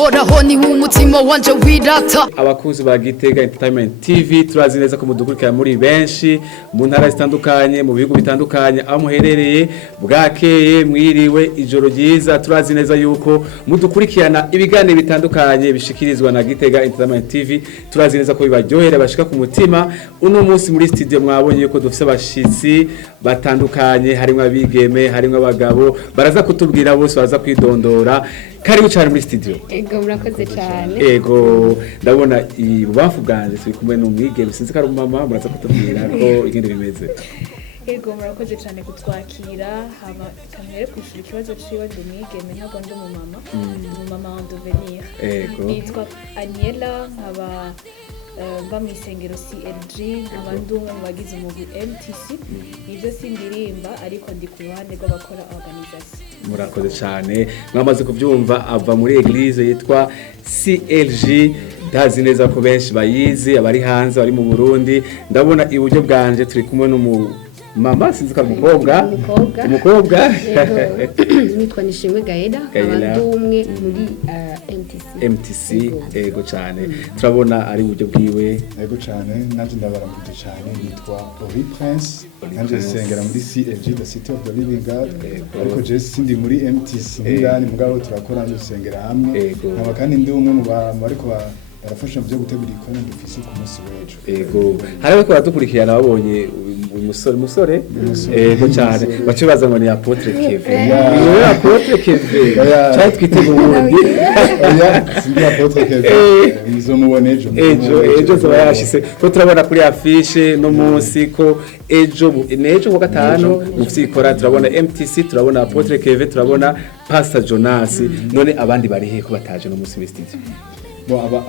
uhoraho ni umutima wanje wirata. Abakuzi ba Gitega Entertainment TV turazi neza ko mudukurikira muri benshi mu ntara zitandukanye mu bihugu bitandukanye aho muherereye bwakeye mwiriwe ijoro ryiza. Turazi neza yuko mudukurikirana ibiganiro bitandukanye bishikirizwa na Gitega Entertainment TV. Turazi neza ko bibaryohera bashika ku mutima. Uno munsi muri studio mwabonye yuko dufite abashitsi batandukanye, harimo abigeme, harimo abagabo, baraza kutubwira bose baraza kwidondora. Karibu cyane muri studio. Ego murakoze cyane. Ego ndabona ibubamfu bwanje turi kumwe n'umwigeme sinzi ko ari umama, muraza kutubwira ko igende bimeze. Ego murakoze cyane kutwakira. Haba kamere kwishura ikibazo ciwe ndi umwigeme ntabwo ndi umumama. Umumama wa Devenir. Ego. Nitwa Aniela nkaba mba mu isengero CLG nk'abandi umwe mu bagize umugwi MTC. Nivyo sindirimba ariko ndi ku ruhande rw'abakora organisation. Murakoze cyane mwamaze kubyumva ava muri eglise yitwa CLG. Ndazi neza ko benshi bayizi abari hanze bari mu Burundi. Ndabona iburyo bwanje turi kumwe mama sinzi ko umukobwa nitwa Nishimwe Gaeda abandi umwe muri MTC. Ego cyane turabona ari uburyo bwiwe. Ego cyane nanje ndabaramukije cyane nitwa Ori Prince nanje sengera muri CLG the City of the Living God ariko je sindi muri MTC ndani mugabo turakora ndusengera hamwe nkaba kandi ndi umwe mu bariko barafasha mu byo gutegura ikoraniro dufise ku munsi w'ejo. Ego harabe ko baradukurikirana babonye umusore ego cyane bacibaza ngo ni Apotre Keve. Ni Apotre Keve cyane twitego ubundi sindi Apotre Keve bizomubona ejo zoba yashise ko turabona kuri affiche no munsi ko ejo ku gatano mu vyikora turabona MTC turabona Apotre Keve turabona Pastor Jonas. None abandi bari he ko bataje no munsi w'studio?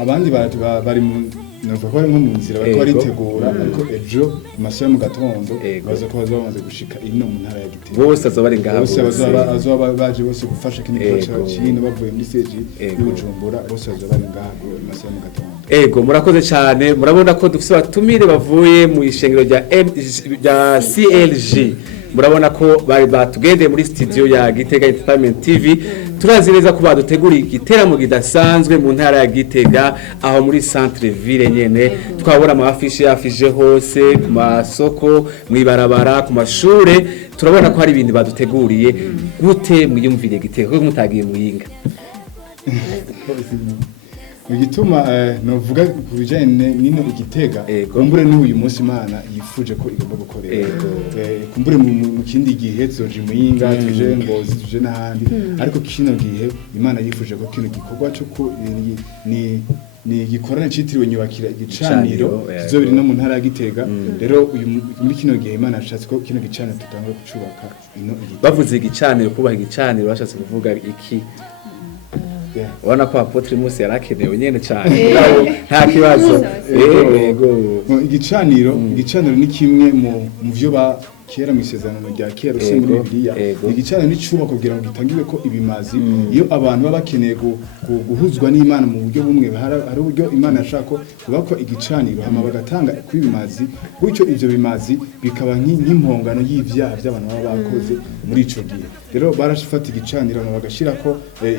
Abandi bari nko mu nzira bariko baritegura ariko ejo amasaha mu gatondo baza ko bamaze gushika ino mu ntara ya Gitega. Bose azoba ari ngaho bose bazoba baje bose gufasha kindi gikorwa cy'ino bavuye muri CG y'Ubujumbura bose bazoba ari ngaho amasaha mu gatondo. Ego murakoze cyane. Murabona ko dufite abatumire bavuye mu ishengero rya CLG. Murabona ko bari batugendeye muri studio ya Gitega Entertainment TV. Turazi neza ko baduteguriye igiteramo kidasanzwe mu ntara ya Gitega aho muri centre ville nyene. Twabona amafishe yafije hose ku masoko mwibarabara ku mashure. Turabona ko hari ibintu baduteguriye. Gute mwiyumvire Gitega ko mutagiye muyinga? Igituma novuga kubijanye nino Igitega kumbure n'uyu munsi Imana yifuje ko igomba gukorera kumbure mu kindi gihe zoje muyinga tuje ngo zituje n'ahandi ariko kino gihe Imana yifuje ko kino gikorwa cyo ko ni gikorana citiriwe nyubakira igicaniro zobiri no mu ntara ya Gitega. Rero uyu muri kino gihe Imana yashatse ko kino gicaniro tutangwe kucubaka ino Igitega. Bavuze igicaniro kubaha igicaniro bashatse kuvuga iki? Wana ko Apotre Mose yarakenewe nyene cyane nta kibazo. Igicaniro ni kimwe mu byo kera mu isezerano rya kera use muri Bibiliya. Igicaniro ni cyuba kugira ngo gitangiwe ko ibimazi iyo abantu baba bakeneye guhuzwa n'Imana mu buryo bumwe hari uburyo Imana yashaka kubako igicaniro hama bagatanga kwibimazi gutyo ivyo bimazi bikaba nk'impongano y'ivyaha by'abantu baba bakoze muri ico gihe. Rero barashifata igicaniro bagashira ko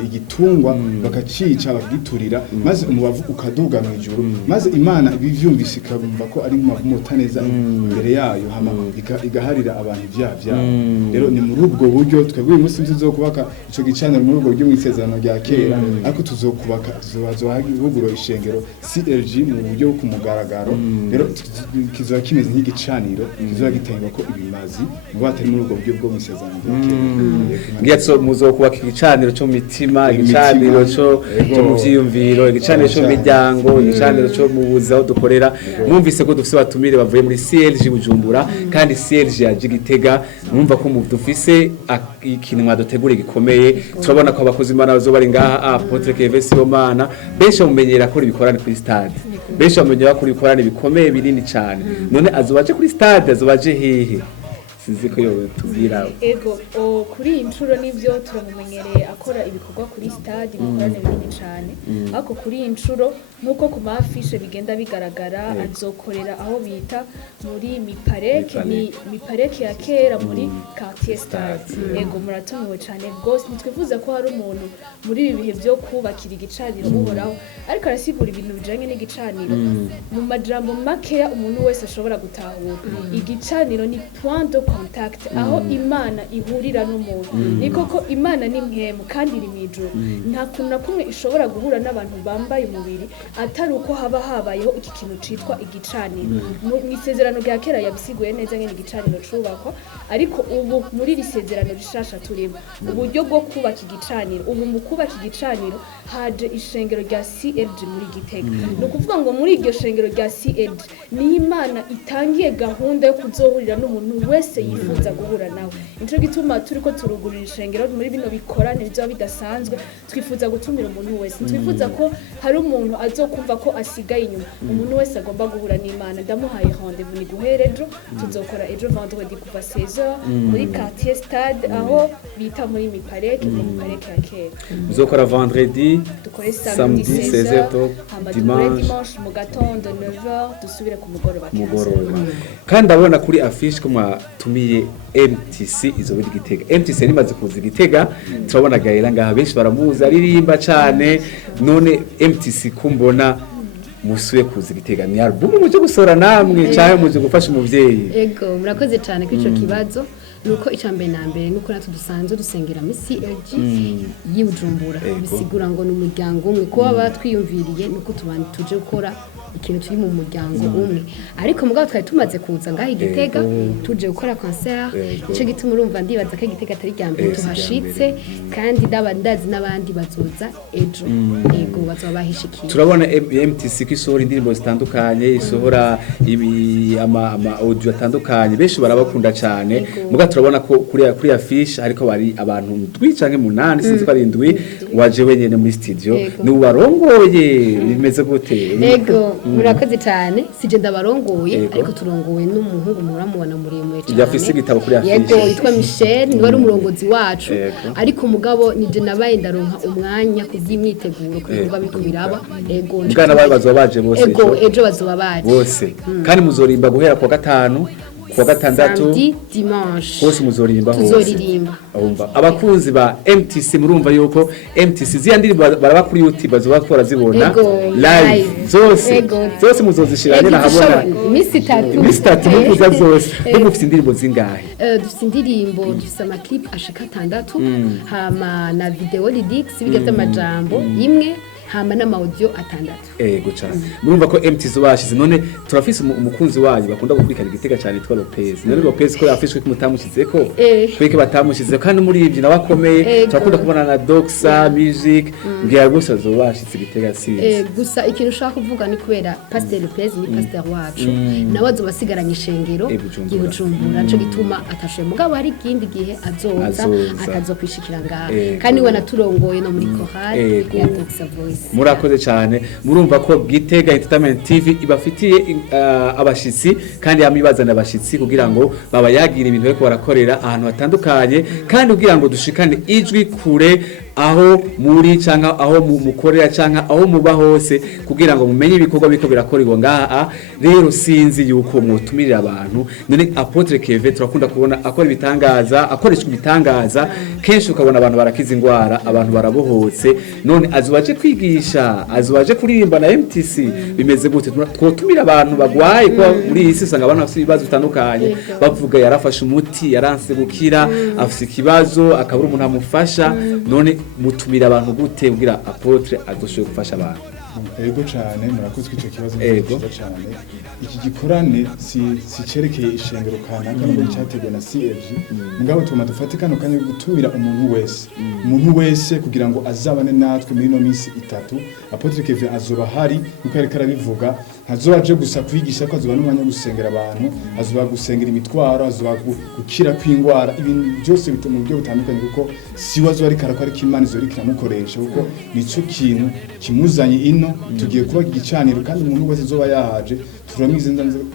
igitungwa bakacica bagiturira maze umubavu ukaduga mu ijuru maze Imana bivyumvise ikabumva ko ari nk'amavuta neza imbere yayo hama igaharira abantu ivyaha. Rero ni muri ubwo buryo twebwe uyu munsi tuzokubaka ico gicaniro muri ubwo buryo mu isezerano rya kera ariko tuzokubaka zohagihuguro ishengero CLG mu buryo bwo kumugaragaro. Rero kizoba kimeze nk'igicaniro kizoba gitangwa ko ibimazi ngo atari muri ubwo buryo bwo mu isezerano rya kera. Ngiye muzokubaka igicaniro cyo mu mitima, igicaniro cyo mu vyiyumviro, igicaniro cyo mu miryango, igicaniro cyo mu buzaho dukorera. Mwumvise ko dufise abatumire bavuye muri CLG Bujumbura kandi CLG ya Gitega. Mwumva ko mu dufise ikintu mwadutegure gikomeye. Turabona ko abakozi Imana bazo bari ngaha Apotre Keve Sibomana benshi mumenyera ko ibikorane kuri stade. Benshi bamenyera ko ibikorane bikomeye binini cyane. None azobaje kuri stade azobaje hehe? sinzi ko yotubwira ego kuri iyi nshuro nivyo turamumenyereye akora ibikorwa kuri stade ibikorane binini cyane ariko kuri iyi nshuro nuko ku mafishe bigenda bigaragara azokorera aho bita muri mipareke ya kera muri quartier stade ego muratumiwe cyane rwose nitwifuza ko hari umuntu muri ibi bihe byo kubakira igicaniro uhoraho ariko arasigura ibintu bijanye n'igicaniro mu majambo makeya umuntu wese ashobora gutahura igicaniro ni point de contact aho imana ihurira n'umuntu ni koko imana ni mpemu kandi iri mwijuru nta kuntu na kumwe ishobora guhura n'abantu bambaye umubiri atari uko haba habayeho iki kintu citwa igicaniro mu isezerano rya kera yabisiguye neza ngene igicaniro cubakwa ariko ubu muri iri sezerano rishasha turimo uburyo bwo kubaka igicaniro ubu mu kubaka igicaniro haje ishengero rya CLG muri Gitega no kuvuga ngo muri iryo shengero rya CLG ni imana itangiye gahunda yo kuzohurira n'umuntu wese yifuza guhura nawe nico gituma turiko turugurira ishengero muri bino bikorane bizo bidasanzwe twifuza gutumira umuntu wese twifuza ko hari umuntu azokumva ko asigaye inyuma umuntu wese agomba guhura n'imana ndamuhaye rendez-vous ni guhera ejo tuzokora ejo vendredi kuva 16h muri quartier stade aho bita muri mipareke ya kera muzokora vendredi dukore samedi 16h dimanche mu gatondo 9h dusubire ku mugoroba kandi abona kuri affiche ko mwatumiye MTC izo biri Gitega MTC nimaze kuza Gitega turabona Gaela ngaha benshi baramuzi aririmba cyane none MTC kumbona musuye kuza Gitega ni album muje gusora namwe cyane muje gufasha umuvyeyi ego murakoze cyane kuri ico kibazo nuko icambere na mbere nuko natwe dusanzwe dusengera muri CLG y'Ubujumbura bisigura ngo ni umuryango umwe ko baba twiyumviriye nuko tubandi tuje gukora ikintu turi mu muryango umwe ariko mugabo twari tumaze kuza ngaho Igitega tuje gukora concert ico gituma urumva ndibaza ko Igitega atari ryambere tuhashitse kandi ndabandazi nabandi bazoza ejo ego bazoba bahishikiye turabona MTC kisohora indirimbo zitandukanye isohora ama audio atandukanye benshi barabakunda cyane mugabo turabona ko kuri affiche ariko bari abantu 7 canke 8 sinzi ko ari 7 waje wenyene muri studio ni ubarongoye bimeze gute ego murakoze cyane sije ndabarongoye ariko turongowe n'umuhungu muramubona muremure cyane yafise igitabo kuri affiche yego yitwa Michel ni wari umurongozi wacu ariko mugabo nije nabaye ndaronka umwanya kubyimyiteguro kuvuga bikubiraba ego bwana bazo baje bose ejo bazoba baje bose kandi muzorimba guhera kwa gatanu kwa gatandatu samedi dimanche bose muzorimba hose tuzoririmba abakunzi ba MTC murumva yuko MTC ziyandiririmbo baraba kuri YouTube bazobakora zibona live zose muzozishiranye na habona imisi 3 mukuza zose mufite indirimbo zingahe dufite indirimbo dufite ama clip ashika 6 hama na video lyrics bigeze amajambo imwe hama na audio 6 ego cyane murumva ko MTC bashize none turafise umukunzi wayo bakunda gukurikana Igitega cyane twa Lopez none Lopez ko yafishwe ko mutamushizeko kweke batamushize kandi muri ivyo nabakomeye turakunda kubona na Doxa Music ngira gusa zobashitse Igitega sinzi gusa ikintu ushaka kuvuga ni kubera Pastor Lopez ni pastor wacu nawe azobasigaranye ishengero y'Ubujumbura cyo gituma atashoye mugabo hari ikindi gihe azoza akazokwishikira ngaha kandi we naturongoye no muri chorale ya Doxa Voice murakoze cyane murumva ko Gitega Entertainment TV ibafitiye abashitsi kandi yamibazana abashitsi kugira ngo babayagira ibintu byo barakorera ahantu hatandukanye kandi kugira ngo dushikane ijwi kure aho muri canka aho mukorera canka aho muba hose kugira ngo mumenye ibikorwa biko birakorerwa ngaha rero sinzi yuko mutumirira abantu none Apotre Keve turakunda kubona akora ibitangaza akoreshwa ibitangaza kenshi ukabona abantu barakiza ingwara abantu barabohotse none azubaje kwigisha azubaje kuririmba na MTC bimeze gute twotumira abantu bagwaye ko muri isi usanga abantu bafite ibibazo bitandukanye bavuga yarafashe umuti yaranse gukira afite ikibazo akabura umuntu amufasha none mutumira abantu gute kugira Apotre adoshoye gufasha abantu ego cyane murakoze icyo kibazo cyiza cyane iki gikorane si cerekeye ishengero kanaka no cyategwa na CLG mugabo tuma dufate kano kanya gutumira umuntu wese kugira ngo azabane natwe muri no minsi 3 Apotre Keve azoba hari kuko ari karabivuga ntazoba aje gusa kwigisha ko azoba n'umwanya gusengera abantu azoba gusengera imitwaro azoba gukira kw'ingwara ibintu byose bituma mu byo butandukanye kuko si wazo ari karakora k'Imana zo rikiramukoresha kuko nico kintu kimuzanye ino tugiye kuba igicaniro kandi umuntu wese azoba yahaje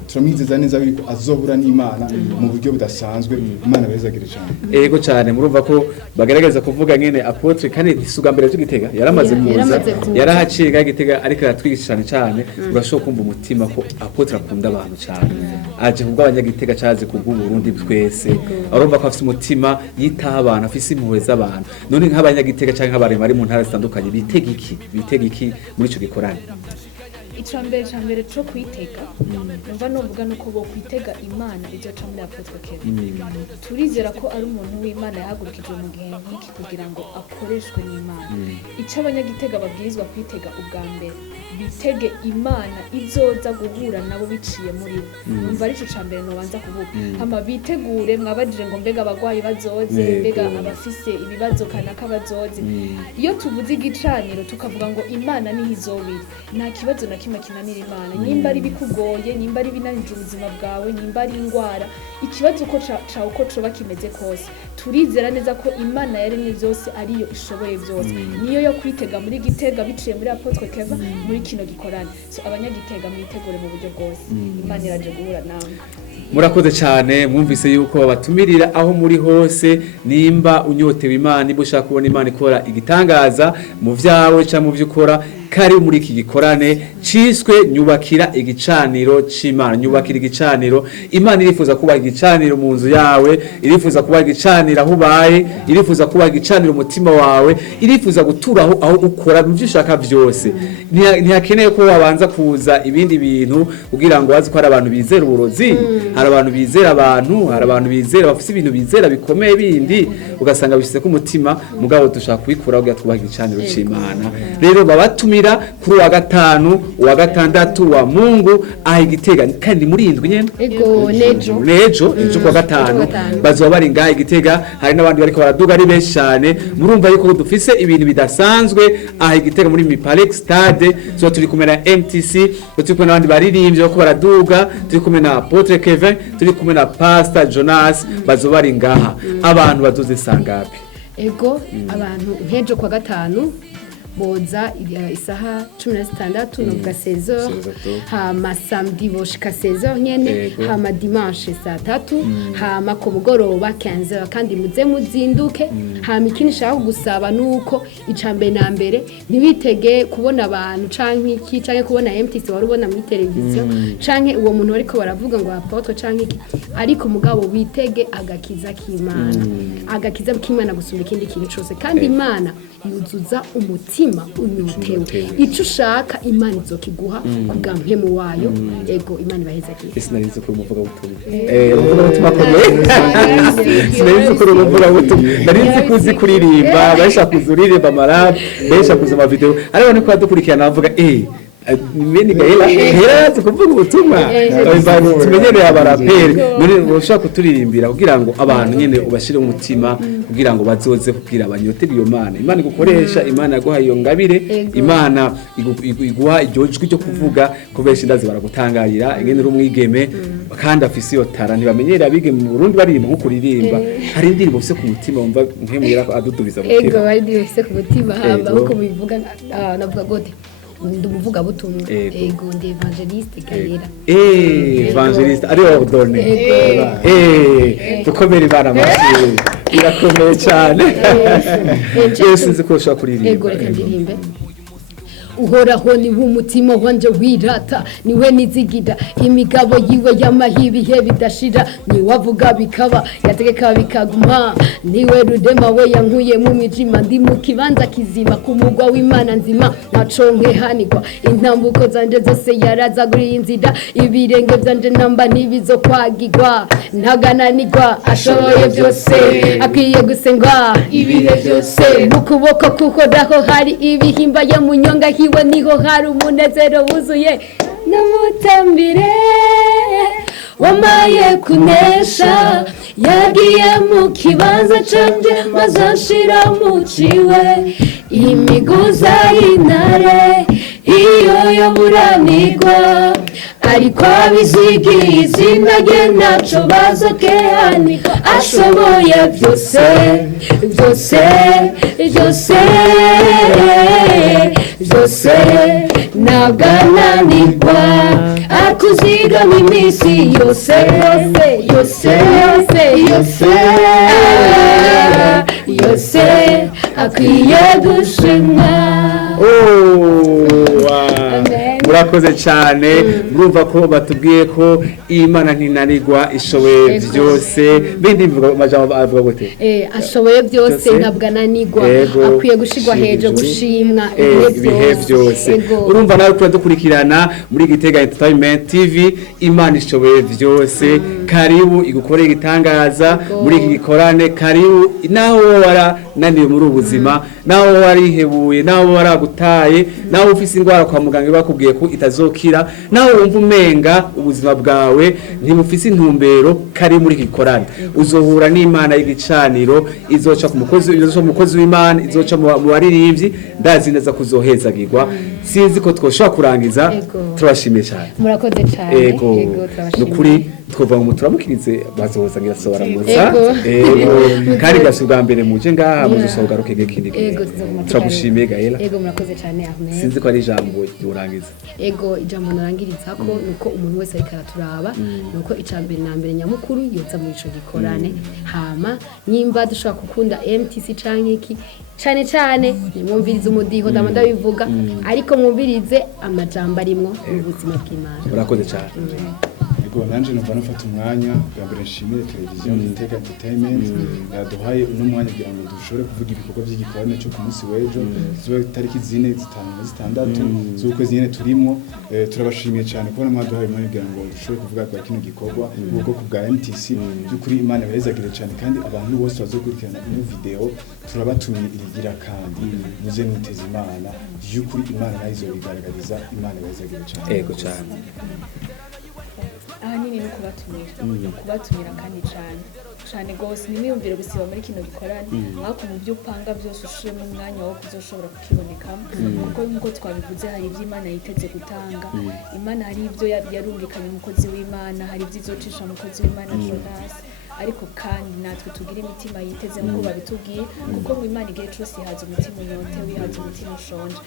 turamwizeza neza yuko azohura n'Imana mu buryo budasanzwe. Imana bezagire cyane. Ego cyane murumva ko bagaragaza kuvuga nyene apotre kandi isuga mbere y'Igitega yaramaze kuza yarahaciye Gitega ariko aratwigisha cyane urashobora kumva umutima ko apotre akunda abantu cyane aje kubwa abanyagitega cyaze kubwa Burundi twese urumva ko afite umutima yitaha abantu afise impuhwe z'abantu none nk'abanyagitega cyangwa nk'abarema ari mu ntara zitandukanye bitega iki muri ico gikorane. Icambere cyo kwitega numva novuga nuko bo kwitega Imana izoca muri Apotre Kevin. Turizera ko ari umuntu w'Imana yahagurukijwe mu gihe nk'iki kugira ngo akoreshwe n'Imana. Ico abanyagitega babwirizwa kwitega ubwa mbere bitege Imana izoza guhura nabo biciye muri bo. Numva ari cyo cambere no banza kuvuga hama bitegure mwabajije ngo mbega abagwayi bazoze mbega abafise ibibazo kanaka bazoze. Iyo tuvuze igicaniro tukavuga ngo Imana niho izobiri nta kibazo na kimwe kinanira Imana nimba ari bikugoye nimba ari binanije ubuzima bwawe nimba ari ingwara ikibazo uko cawe uko coba kimeze kose turizera neza ko Imana yaremye byose ariyo ishoboye byose niyo yo kwitega muri Gitega biciye muri Apotre Kevin muri kino gikorane so abanyagitega mwitegure mu buryo bwose Imana iraje guhura nawe. Murakoze cyane mwumvise yuko babatumirira aho muri hose nimba unyotewe Imana niba ushaka kubona Imana ikora igitangaza mu vyawe cyangwa mu vyukora kari muri iki gikorane ciswe nyubakira igicaniro c'Imana nyubakira igicaniro Imana irifuza kuba igicaniro mu nzu yawe irifuza kuba igicaniro aho ubaye irifuza kuba igicaniro umutima wawe irifuza guturaho aho ukora mu vyushaka byose ntihakeneye ko wabanza kuza ibindi bintu kugira ngo wazi ko hari abantu bizera uburozi hari abantu bizera abantu hari abantu bizera bafite ibintu bizera bikomeye bindi ugasanga bishyize ku mutima mugabo dushaka kubikura kugira twubahe igicaniro c'Imana rero babatumira kuri wa gatanu wa gatandatu wa Mungu aho Igitega kandi muri indwi nyene nejo kwa gatanu bazoba bari ngaho Igitega hari n'abandi bariko baraduga ari benshi cyane murumva yuko dufise ibintu bidasanzwe aho Igitega muri Mipalex stade so turi kumwe na MTC turi kumwe n'abandi baririmbye bako baraduga turi kumwe na Apotre Kevin turi kumwe na Pastor Jonas bazoba bari ngaha abantu bazoze sangapi abantu nkejo kwa gatanu boza isaha 16 novuga 16h hama samedi boshika 16h nyene hama dimanche saa 3 hama ku mugoroba 15h kandi muze muzinduke hama ikindi shaka gusaba nuko icambe na mbere ntibitege kubona abantu canke iki canke kubona MTC wari ubona muri televiziyo canke uwo muntu ariko baravuga ngo apotre canke iki ariko mugabo bitege agakiza k'Imana agakiza k'Imana gusumba ikindi kintu cyose kandi Imana yuzuza umutima unyotewe ico ushaka Imana izokiguha kuga mpemu wayo ego Imana baheza kiye ese narize ko umuvuga butumwa umuvuga ko umuvuga butumwa narize kuzi kuririmba basha kuzuririmba marab basha kuzuma video ariko niko adukurikirana avuga Meni gaela tukuvuga ubutumwa tumenyereye abaraperi none ushaka kuturirimbira kugira ngo abantu nyene ubashire umutima kugira ngo bazoze kugira abanyotere iyo Mana Imana igukoresha Imana yaguha iyo ngabire Imana iguha ijojwi ryo kuvuga kubesha ndazi baragutangarira ingene uri umwigeme kandi afise iyo tara ntibamenyereye abigeme mu Burundi baririmba nko kuririmba hari indirimbo ufise ku mutima wumva nkemuyira ko adudubiza mutima ego bari ufise ku mutima hamba uko bivuga navuga gute ndumuvuga butumwa ego ndi evangeliste Gaera evangeliste ari ordone dukomere Imana amashyi irakomeye cyane yose nzi ko ushaka kuririmba ego reka ndirimbe uhoraho ni umutima wanje wirata niwe nizigira imigabo yiwe y'amahibihe bidashira ni wavuga bikaba yategeka bikaguma niwe rudema we yankuye mu mwijima ndi mu kibanza kizima ku mugwa w'Imana nzima naconke hanigwa intambuko zanje zose yarazaguriye inzira ibirenge byanje namba nibizo kwagirwa ntagananirwa ashoboye byose akwiye gusengwa ibihe byose mu kuboko kuko daho hari ibihimbaye mu nyonga iwe niho hari umunezero wuzuye namutambire wamaye kunesha yagiye mu kibanza canje mazashira muciwe imiguza y'intare iyo yoburanirwa ariko abizigiye izina rye naco bazokehanika ashoboye byose byose byose byose ntabwo ananirwa akuzigama iminsi yose yose yose yose akwiye gushimwa. murakoze cyane murumva ko batubwiye ko Imana ntinanirwa ishoboye byose bindi majambo avuga gute ashoboye byose ntabwo ananirwa akwiye gushigwa hejuru gushimwa ibihe byose urumva nawe kuradukurikirana muri Gitega Entertainment TV Imana ishoboye byose karibu igukoreye igitangaza muri iki gikorane karibu naho warananiwe muri ubuzima naho warihebuye naho waragutaye naho ufise indwara kwa muganga bakubwiye ko itazokira naho wumva umenga ubuzima bwawe ntibufise intumbero kari muri iki gikorane uzohura n'Imana y'igicaniro izoca ku mukozi w'Imana izoca mu baririmbyi ndazi neza kuzohezagirwa sinzi ko twoshobora kurangiza turashimye cyane murakoze cyane yego nukuri twova mu turamukirize bazohozangira sobara muza kandi gasubwa mbere muje ngaha muzosohoka rukege kindi turagushimiye Gaela yego murakoze cyane Ahmed sinzi ko ari ijambo yurangiza yego ijambo narangiriza ko nuko umuntu wese ariko araturaba nuko icambere na mbere nyamukuru yoza mu ico gikorane hama nyimba dushaka gukunda MTC canke iki cyane nimwumvirize umudiho ndamanda bivuga ariko mwumvirize amajambo arimwo mu buzima bw'Imana murakoze cyane Yego nanje numva nafata umwanya bwa mbere nshimire televiziyo Gitega Entertainment yaduhaye uno mwanya kugira ngo dushobore kuvuga ibikorwa by'igikorane cyo ku munsi w'ejo ziba tariki 4 5 6 z'ukwezi nyene turimo turabashimiye cyane kubona mwaduhaye umwanya kugira ngo dushobore kuvuga kwa kino gikorwa ubwo ku bwa MTC by'ukuri Imana yahezagire cyane kandi abantu bose bazokurikirana ino video turabatumiye irigira kandi muze mwiteze Imana by'ukuri Imana nayo izobigaragariza Imana yahezagire cyane yego cyane ahanini no kubatumira kandi cyane gose nimwiyumvire gusiba muri kino gikorane ariko mu byo upanga byose ushiremo umwanya wo kuzoshobora kukibonekamo kuko nkuko twabivuze hari ibyo Imana yiteze gutanga Imana hari ibyo yarungikanye umukozi w'Imana hari ibyo izocisha umukozi w'Imana Jonas ariko kandi natwe tugira imitima yiteze nkuko babitubwiye kuko ngo Imana igihe cyose ihaza umutima unyonte wihaza umutima ushonje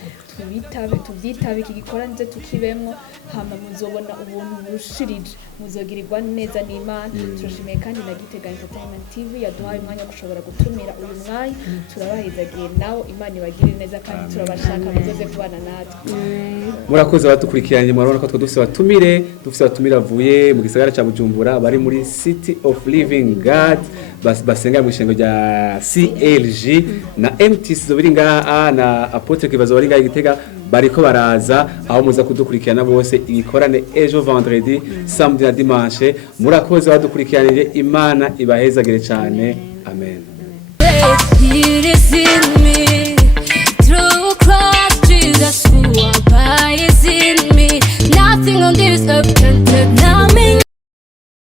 tubyitabe iki gikorane nze tukibemwo hama muzobona ubuntu bushirije muzogirirwa neza n'Imana turashimiye kandi na Gitega Entertainment TV yaduhaye umwanya wo gushobora gutumira uyu mwanya turabahizagiye nawo Imana ibagirire neza kandi turabashaka muzoze kubana natwe murakoze abatukurikiranye murabona ko dufise abatumire avuye mu gisagara ca Bujumbura bari muri City of Living God basenga mu ishengo rya CLG na MTC biri ngaha na Apotre Kibazo bari ngaha Gitega bariko baraza aho muza kudukurikirana bose igikorane ejo vendredi samedi na dimanche murakoze badukurikiranire Imana ibahezagire cyane amen.